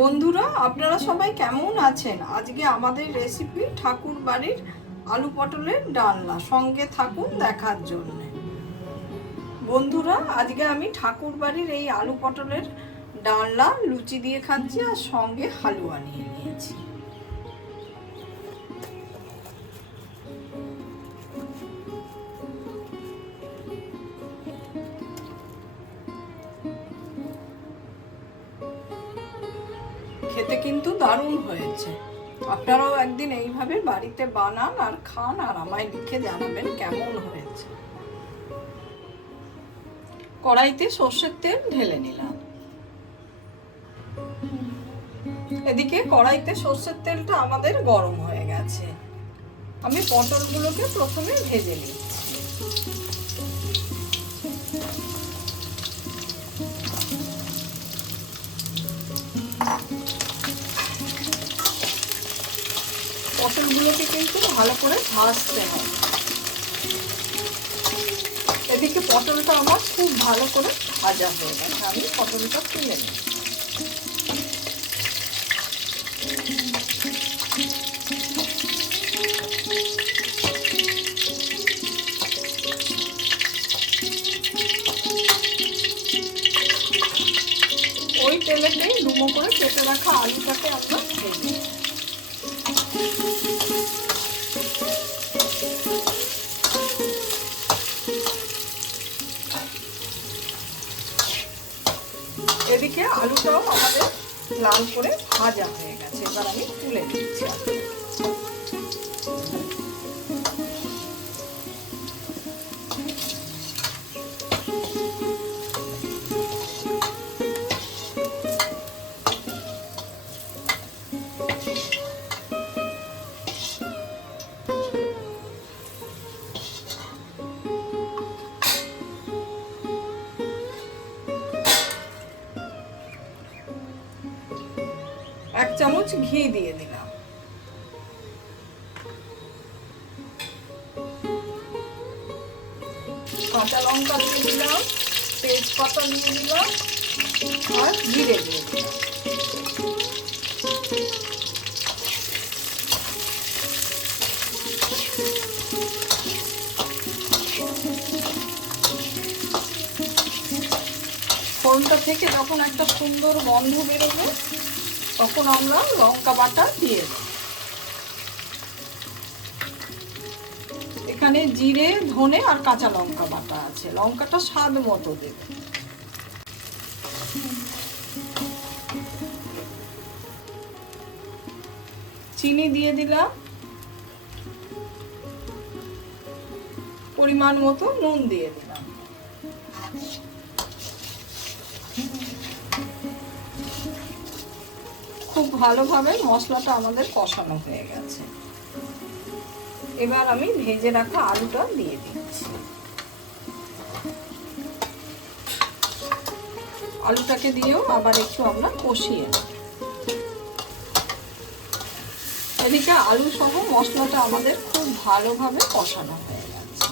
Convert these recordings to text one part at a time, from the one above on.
বন্ধুরা, আপনারা সবাই কেমন আছেন? আজকে আমাদের রেসিপি ঠাকুর বাড়ির আলু পটলের ডালনা। সঙ্গে থাকুন দেখার জন্য। বন্ধুরা, আজকে আমি ঠাকুর বাড়ির এই আলু পটলের ডালনা লুচি দিয়ে খাচ্ছি, আর সঙ্গে হালুয়া নিয়ে নিয়েছি। খেতে কিন্তু দারুণ হয়েছে। আপনারাও একদিন এইভাবে বাড়িতে বানান আর খান, আর আমায় লিখে জানাবেন কেমন হয়েছে। কড়াইতে সর্ষের তেল ঢেলে নিলাম। এদিকে কড়াইতে সর্ষের তেলটা আমাদের গরম হয়ে গেছে। আমি পটলগুলোকে প্রথমে ভেজে নিচ্ছি। পটলগুলোকে কিন্তু ভালো করে ভাজতে হবে। এদিকে পটলটা আমার খুব ভালো করে ভাজা হয়ে গেছে। আমি পটলটা তুলে নিই। ওই তেলেতেই ডুমো করে কেটে রাখা আলুটাকে আমরা ভেজে। এদিকে আলুটাও আমাদের লাল করে ভাজা হয়ে গেছে। এবার আমি তুলে দিচ্ছি। এক চামচ ঘি দিয়ে দিলাম। কাঁচা লঙ্কা দিয়ে দিলাম, তেজপাতা দিয়ে দিলাম, আর জিরে দিয়ে দিলাম। ফোড়নটা থেকে যখন একটা সুন্দর গন্ধ বেরোবে, তখন আমরা লঙ্কা বাটা দিয়ে দেব। এখানে জিরে, ধনে আর কাঁচা লঙ্কা বাটা আছে। লঙ্কাটা স্বাদ মতো দেবে। চিনি দিয়ে দিলাম, পরিমাণ মতো নুন দিয়ে দিলাম। খুব ভালোভাবে মশলাটা আমাদের কষানো হয়ে গেছে। এবার আমি ভেজে রাখা আলুটা দিয়ে দিচ্ছি। আলুটাকে দিয়েও আবার একটু আমরা কষিয়ে নেব। এদিকে আলু সহ মশলাটা আমাদের খুব ভালোভাবে কষানো হয়ে গেছে।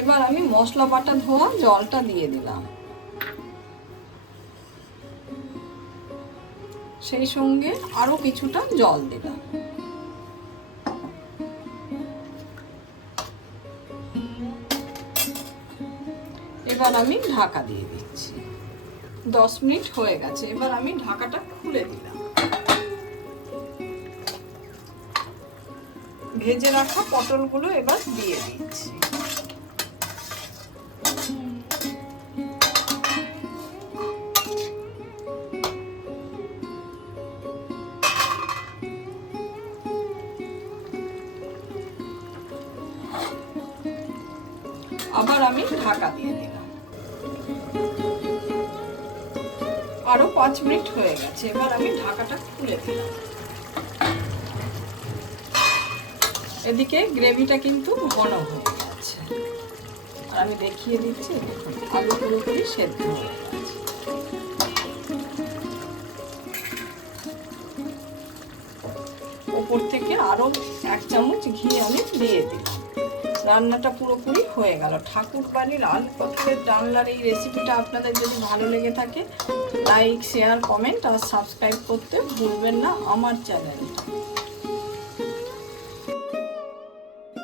এবার আমি মশলা বাটা ধোয়া জলটা দিয়ে দিলাম। সেই সঙ্গে আরো কিছুটা জল দিলাম। এবার আমি ঢাকা দিয়ে দিচ্ছি। 10 মিনিট হয়ে গেছে। এবার আমি ঢাকাটা খুলে দিলাম। ভেজে রাখা পটলগুলো এবার দিয়ে দিচ্ছি। আবার আমি ঢাকা দিয়ে দিলাম। আরো 5 মিনিট হয়ে গেছে। এবার আমি ঢাকাটা খুলে দিলাম। এদিকে গ্রেভিটা কিন্তু ঘন হয়ে গেছে। আর আমি দেখিয়ে দিচ্ছি, দেখুন আলু পুরোপুরি সেদ্ধ হয়ে গেছে। ওপর থেকে আরো 1 চামচ ঘি আমি দিয়ে দিলাম। রান্নাটা পুরোপুরি হয়ে গেল। ঠাকুর বাড়ির আলু পটলের ডালনার এই রেসিপিটা আপনাদের যদি ভালো লেগে থাকে লাইক, শেয়ার, কমেন্ট আর সাবস্ক্রাইব করতে ভুলবেন না আমার চ্যানেলটা।